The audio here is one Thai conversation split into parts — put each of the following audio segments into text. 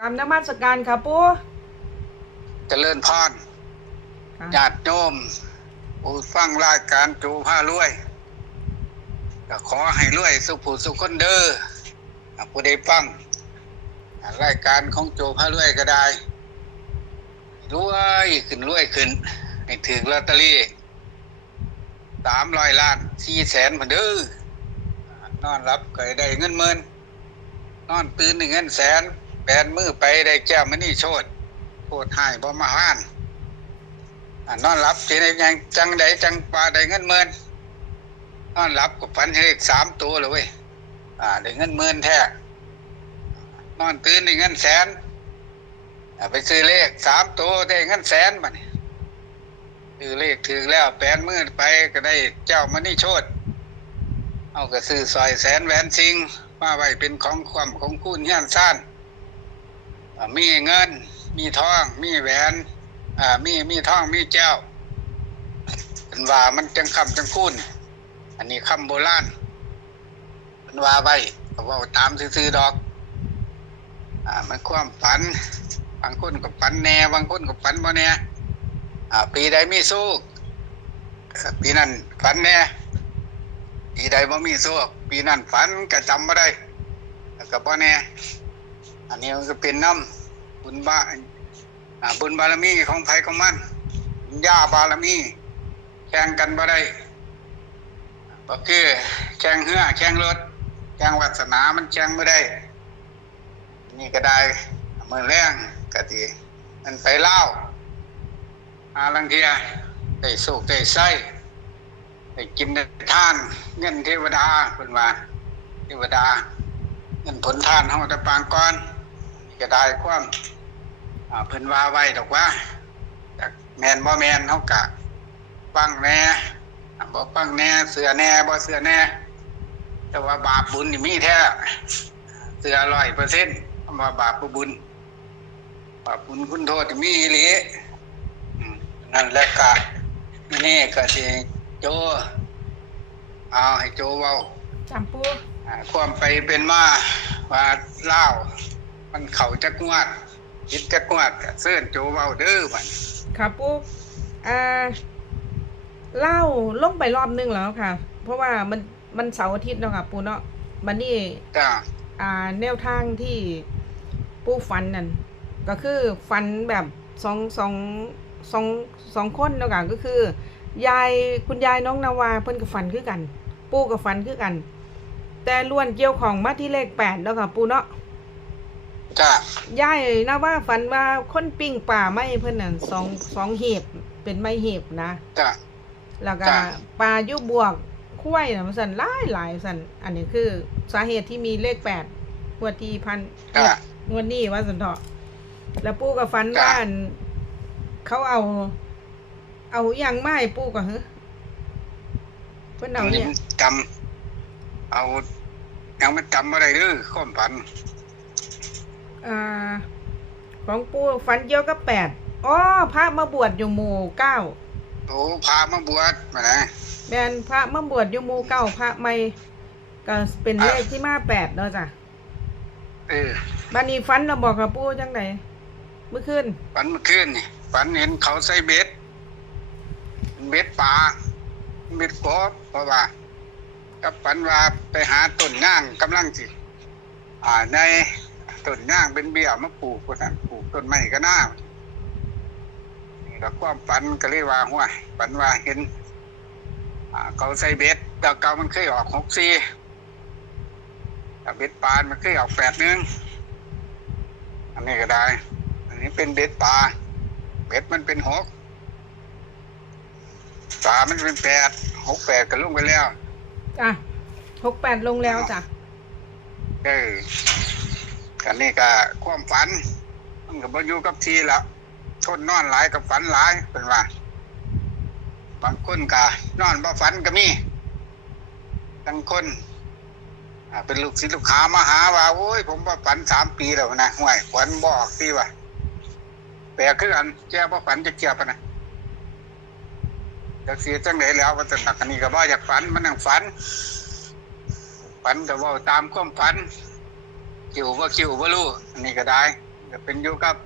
กรรมนมัสการค่ะปูเจริญพรค่ะญาติโยมผู้ฟังรายการจูผ้ารวยก็ขอให้รวยสุขผู้สุขคนเด้ออ่าผู้ใดฟังอ่ารายการของจูผ้ารวยก็ได้รวยขึ้นรวยขึ้น ให้ถึงลอตเตอรี่สามร้อยล้านสี่แสนพนเด้ออ่านอนรับก็ได้เงินหมื่นนอนตื่นได้เงินแสน แปนมือไปได้แก้วมณีโชดโคตรหายบ่มาห้านนอนหลับทีนี้ยังจังใดจังปลาได้เงินหมื่นนอนหลับกับฝันเลขสามตัวเลยเว้ยอ่าได้เงินหมื่นแท้นอนตื่นได้เงินแสนอ่าไปซื้อเลขสามตัวได้เงินแสนมาเนี่ยซื้อเลขถือแล้วแปนมือไปก็ได้เจ้ามันนี่โชดเอาก็ซื้อซอยแสนแหวนซิงมาไว้เป็นของความของคุณเฮียนซ่าน มีเงิน มีทอง มีแหวนอ่ามีมีทองมีแก้วเป็นว่ามันจังคำจังคูนอันนี้คำโบราณเป็นว่าไว้ก็เว่าตามซื่อๆดอกอ่ามันความฝัน บางคนก็ฝันแน่ บางคนก็ฝันบ่แน่อ่า ปีใดมีสู้ปีนั้นฝันแน่ ปีใดบ่มีสู้ปีนั้นฝันก็จำบ่ได้ก็บ่แน่ อันนี้มันก็เป็นน้ำบุญบาบุญบารมีของไผของมันบุญญาบารมีแข่งกันบ่ได้ก็คือแข่งเหือแข่งรถแข่งวัสนามันแข่งไม่ได้ นี่ก็ได้เมือแรงก็ดีมันไปเล่าอาลังเทียได้สุกได้ไส้ได้กินได้ทานเงินเทวดาเป็นว่าเทวดาเงินผลทานเฮาตะปางก่อน นี่ก็ได้ความอ่าเพิ่นว่าไว้ดอกว่าจากแมนบ่แมนเฮากะฟังแหน่อ่าบ่ฟังแหน่เสือแหน่บ่เสือแหน่ แต่ว่าบาปบุญนี่มีแท้เสือ100%คำว่าบาปบ่บุญบาปบุญคุณโทษนี่มีอีหลีอืมนั่นแหละกะนี่ก็สิโจเอาให้โจเว้าจำปูอ่าความไปเป็นมาว่าเล่าว มันเข้าจักงวดคิดจักงวดก็เสื้อนโจเว้าเด้อบัดค่ะปูอ่าเล่าลงไปรอบนึงแล้วค่ะ เพราะว่ามันมันเสาร์อาทิตย์เนาะค่ะปูเนาะมันนี่จ้าอ่าแนวทางที่ปูฟันนั่นก็คือฟันแบบสองสองสองสองคนเนาะค่ะก็คือยายคุณยายน้องนาวาเพิ่นกับฟันคือกัน ปูกับฟันคือกัน แต่ล้วนเกี่ยวของมาที่เลขแปดแล้วค่ะ ปูเนาะ จ้ายายนะว่าฝันว่าคนปิ้งป่าไม้เพิ่นน่ะสองสองเห็บเป็นไม้เห็บนะจ้าแล้วก็จ้ะ ปลายุบวกคุ้ยน่ะมันสั่นหลายหลายสั่นอันนี้คือสาเหตุที่มีเลขแปดงวดที่พันจ้า งวดนี้ว่าสันเถาะแล้วปู่ก็ฝันจ้ะ ว่าอันเขาเอา เอาอหย่างไม้ปู่ก็เฮ้เพิ่นเอาเนี่ย จำเอายังไม่จำอะไรเด้อความฝัน อ่าของปู่ฝันเกี่ยวกับแปดอ๋อพระมาบวชอยู่หมู่เก้าโอ้พามาบวชมานะแมนพระมาบวชอยู่หมู่เก้าพระไม่ก็เป็นเลขที่มาแปดเนาะจ้ะเออบันนี้ฟันเราบอกกับปู่จังไดเมื่อคืนฝันเมื่อคืนนี่ฝันเห็นเขาใส่เบ็ดเบ็ดปลาเบ็ดกบเพราะว่ากับฝันว่าไปหาต้นย่างกำลังสิอ่าใน ต้นย่างเป็นเบี้ยมาปลูกก็สั่นปลูกต้นไม้ก็น่านี่ก็ความฝันก็เรียกว่าห้วยฝันว่าเห็นอ่าเขาใส่เบ็ดแต่เก่ามันเคยออกหกสี่แต่เบ็ดปลามันเคยออกแปดหนึงอันนี้ก็ได้ อันนี้เป็นเบ็ดปลาเบ็ดมันเป็นหกปลามันเป็นแปดหกแปดก็ลงไปแล้วจ้ะหกแปดลงแล้วจ้ะเออ กันนี่ก็ความฝัน มันก็บ่อยู่กับทีแล้วทนนอนหลายกับฝันหลายเป็นว่า บางคนก็นอนบ่ฝันก็มีบางคนเป็นลูกศิษย์ลูกหามาหาว่าโอ้ย ผมบ่ฝันสามปีแล้วนะห่วยฝันบอกที่ว่าแปลกคือกันแจ้บ่ฝันจะเกี่ยวปะนะจากเสียจังไหนแล้วว่าแต่หนักอันนี้ก็บ่อยากฝันมันนั่งฝันฝันก็ว่าตามความฝัน คิวว่าคิวว่ารู้อันนี้ก็ได้ก็เป็นอยู่กับ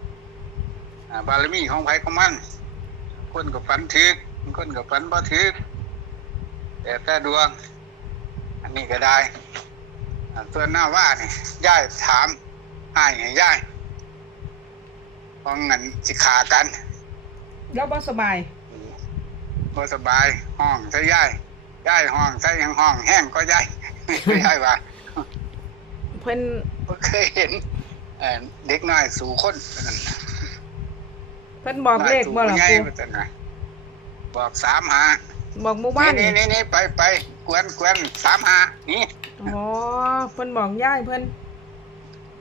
อ่าบารมีของไผของมันคนก็ฝันถึกคนก็ฝันบ่ถึกแต่แต่ดวง อันนี้ก็ได้อ่าตัวหน้าว่านี่ย่ายถามให้ให้ย่ายเพราะงั้นสิขากันแล้วบ่สบายบ่สบายห้องใส่ย่ายย่ายห้องใส่ยังห้องแห้งก็ย่ายย่ายว่าเพิ่น บ่เคยเห็นเอ่อเด็กน้อยสู่คนนั่นน่ะเพิ่นบอกเลขบ่ล่ะน้อยปูสู่ผู้ใหญ่ว่าซั่นน่ะบอกสามหาบอกหมู่บ้านนี่นี่นี่ไปไปกวนกวนสามหานี่อ๋อเพิ่นบอกยายเพิ่น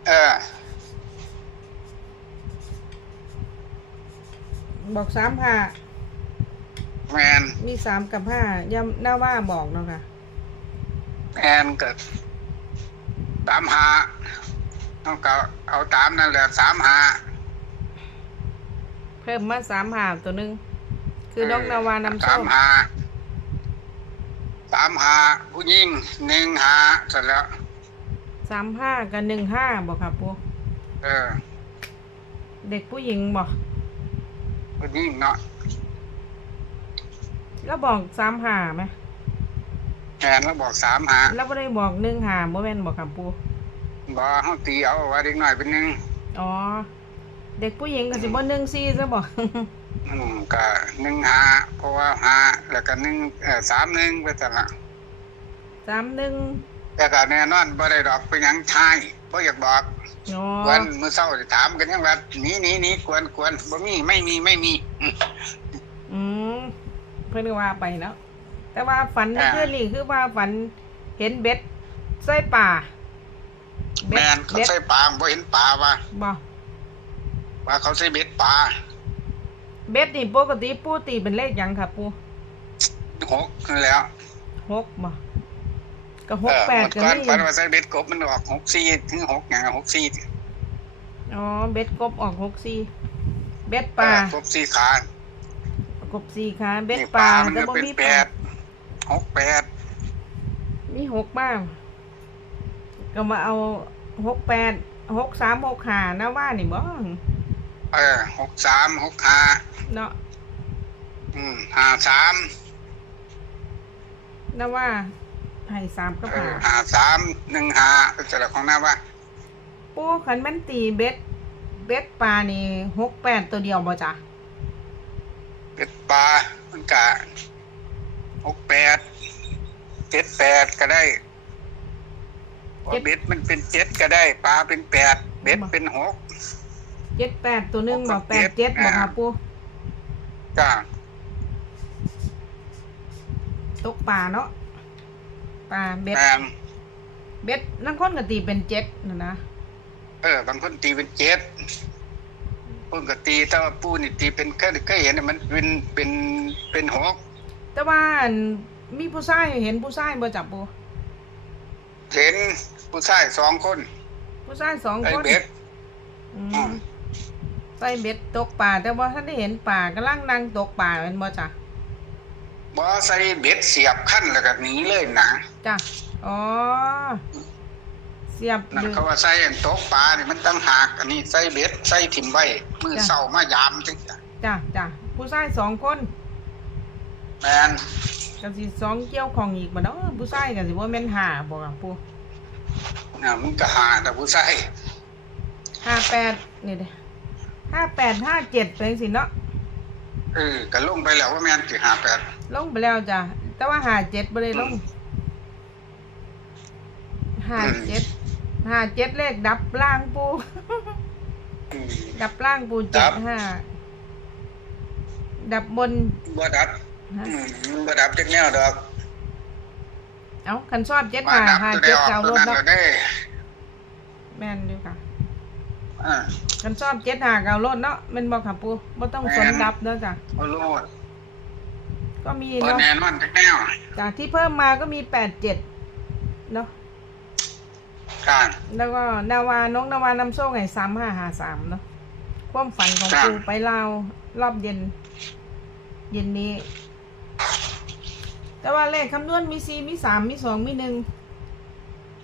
เออ บอกสามห้าแมนมีสามกับห้าย่ำหน้าว่าบอกเนาะค่ะ แมนเกิด สามหาต้องเอาเอาตามนั่นแหละสามหาเพิ่มมาสามหาตัวหนึงคือน้องนาวานำโชสามคหาสามหาผู้หญิงหนึ่งหาเสร็จแล้ว สามห้ากับหนึ่งห้าบอกค่ะปูเออเด็กผู้หญิงบอกผู้หญิงเนาะแล้วบอกสามหาไหม แมนแล้วบอกสามหาแล้วไม่ได้บอกหนึ่งหาบ่แม่นบอกค่ะปูบอกเขาตีเอาว่าเด็กน้อยเป็นหนึ่งอ๋อ เด็กผู้หญิงก็สิบ่หนึ่งซี่ซะบอกอืมก็หนึ่งหาเพราะว่าหาแล้วก็หนึ่งเออสามหนึ่งไปแต่ละสามหนึ่งแต่ก็แน่นอนบ่ได้ดอกเป็นหยังชายบ่อยากบอกอ๋อวันมื้อเช้าสิถามกันยังว่าหนีหนีหนีกวนกวนบ่มีไม่มีไม่มี อืมอืมเพิ่นก็ว่าไปแล้ว แต่ว่าฝันเมื่อคืนนี่คือว่าฝันเห็นเบ็ดใส่ป่าแม่นเขาเบ็ดใส่ปลาบ่เห็นปลาว่าบ่ว่าเขาใส่เบ็ดปลาเบ็ดนี่ปกติปูตีเป็นเลขหยังค่ะปูหกนั่นแหล้วหกบ่ก็หกแปดก็ก่อนมีฝันว่าใส่เบ็ดกบมันออกหกสี่ถึงหกหยังหกสี่อ๋อเบ็ดกบออกหกสี่เบ็ดปลาเออกบสี่ขา กบสี่ขาเบ็ดนี่ปลามันแต่ก็บ่เป็นมีแปปลาด หกแปดมีหกบ้าง ก็มาเอาหกแปดหกสามหกห้านะว่านี่บ่เออหกสามหกห้าเนาะอืมห้าสามนะว่าให้สามกับเออห้าห้าสามหนึ่งห้าเป็นสระของหน้าว่าปูขันแม่นตีเบ็ดเบ็ดปลานี่หกแปดตัวเดียวบ่จ้ะเป็ดปลามันกะ หกแปดเจ็ดแปดก็ได้เพราะเบ็ดมันเป็นเจ็ดก็ได้ ปลาเป็นแปดเบ็ดเป็นหกเจ็ดแปดตัวหนึงหบ่กกับแปดเจ็ดเจ็ดบ่ค่ะอ่าปูจ้าตกปลาเนาะปลาเบ็ดแมนเบ็ดนั่งคนก็ตีเป็นเจ็ดนะนะเออบางคนตีเป็นเจ็ดพุ่นก็ตีแต่ว่าปูนี่ตีเป็นก็ก็เห็นน่ะมันเป็นเป็นเป็นหก แต่ว่าอันมีผู้ชายเห็นผู้ชายบ่จับปูเห็นผู้ชายสองคนผู้ชายสองไอ้คนเบ็ดอือืมมใส่เบ็ดตกปลาแต่ว่าท่านได้เห็นป่ากำลังนั่งตกปลาเป็นบ่จ้ะบ่ใส่เบ็ดเสียบขั้นแล้วก็หนีเลยนะจ้ะอ๋อเสียบนั่นดึงเขาว่าใส่อันโต๊ะปลานี่มันตั้งหากอันนี้ใส่เบ็ดใส่ถิ่มไว้มือจ้ะเศร้ามายามจังจ้ะจ้ะจ้ะผู้ชายสองคน แมนก็สิสองเกี่ยวของอีกบ่เนาะผู้ชายก็สิบ่แม่นห้าบ่ล่ะปูน่ะมันก็หาแต่ผู้ใส่ห้าแปดนี่เด้ห้าแปดห้าเจ็ดเป็นสิเนาะเออก็ลงไปแล้วว่าแมนสิหาแปดลงไปแล้วจ้ะแต่ว่าห้าเจ็ดบ่ได้ลงห้าเจ็ดห้าเจ็ดเลขดับล่างปูอืมดับล่างปูดัเจ็ดบห้าดับบนบ่ดับ ฮะอืมมันบ่ดับจักแนวดอกเอาคันชอบเจ็ดมาห้าดับห้าตัวได้เจ็ดออกเก้าตัวรถนั้นเนาะก็ได้แม่นอยู่ค่ะอ่าคันชอบเจ็ดห้าเก้ารถเนาะแม่นบอกค่ะปูบ่ต้องสนแม่นดับเนาะจ้ะเอาโลดก็มีบ่เนาะแน่นอนจักแนวจากที่เพิ่มมาก็มีแปดเจ็ดเนาะการแล้วก็นาวาน้องนาวานำโชคให้สามห้าหาสามเนาะความฝันของจ้ะปูไปลาวรอบเย็น เย็นนี้ แต่ว่าเลขคำนวณมีสี่มีสามมีสองมีหนึ่ง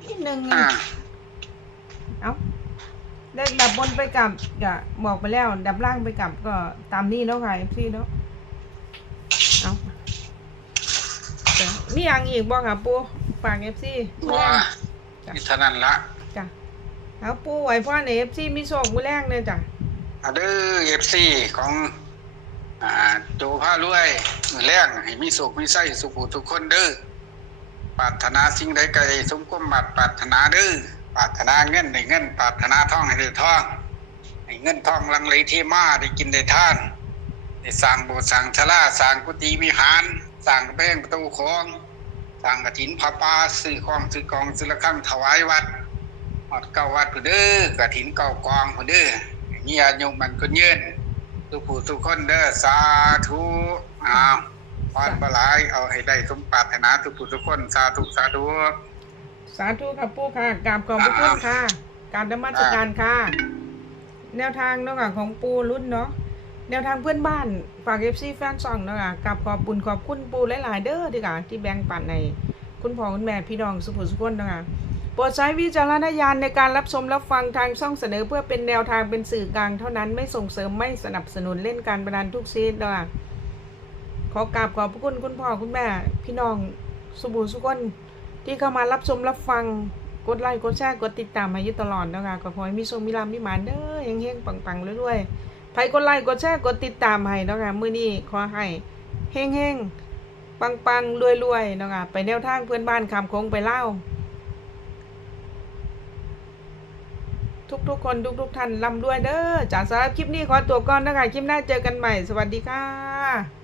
มีหนึ่งอ่า เอ้าเลขดับบนไปกลับก็บอกไปแล้ว ดับล่างไปกลับก็ตามนี้เนาะค่ะเอฟซีเนาะเอาจ้ะมีอย่างอีกบ่ค่ะปูฝากเอฟซี ว่านี่เท่านั้นละจ้ะเอาปูไหวพ่อในเอฟซีมีโชคมือแรงเลยจ้ะ อะเด้อ FC ของ อ่าโจพารวยมือแรงให้มีสุขมีไส้สุขทุกคนเด้อปรารถนาสิ่งใดก็ให้สมความบัตรปรารถนาเด้อปรารถนาเงินได้เงินปรารถนาทองให้ได้ทองให้เงินทองลังไหลที่มาได้กินได้ทานได้สร้างโบสถ์สร้างศาลาสร้างกุฏิวิหารสร้างกระแพงประตูของสร้างกฐินพระป่าซื้อของซื้อกองซื้อละครั้งถวายวัดหอดเก้าวัดผู้เด้อกฐินเก้ากองผู้เด้อให้มีอายุมันคนยืน ทุกผู้ทุกคนเด้อสาธุอ้าวพรบหลายเอาให้ได้สมปรารถนาทุกผู้ทุกคนสาธุสาธุสาธุค่ะปูค่ะกราบขอบพระคุณค่ะ การนมัสการค่ะ แนวทางเนาะค่ะของปูรุ่นเนาะแนวทางเพื่อนบ้านฝากเอฟซีแฟนซองเนาะค่ะกับขอบบุญขอบคุณปูหลายๆเด้อที่ค่ะที่แบ่งปันในคุณพ่อคุณแม่พี่น้องสุภุสุขคนเนาะค่ะโปรดใช้วิจารณญาณในการรับชมรับฟังทางช่องเสนอเพื่อเป็นแนวทางเป็นสื่อกลางเท่านั้นไม่ส่งเสริมไม่สนับสนุนเล่นการพนันทุกชนิดเนาะค่ะขอกราบขอบพระคุณคุณพ่อคุณแม่ พี่น้องสุภุสุคนที่เข้ามารับชมรับฟังกดไลค์กดแชร์กดติดตามมาอยู่ตลอดนะคะก็ขอให้มีโชคมีลาภมีหมานเด้อเฮงปังๆเรื่อยๆใครกดไลค์กดแชร์กดติดตามให้นะคะมื้อนี้ขอให้เฮงๆปังๆรวยๆนะคะไปแนวทางเพื่อนบ้านคำคงไปเล่า ทุกๆ คนทุกๆท่านร่ำรวยเด้อจากสำหรับคลิปนี้ขอตัวก่อนนะคะ คลิปหน้าเจอกันใหม่ สวัสดีค่ะ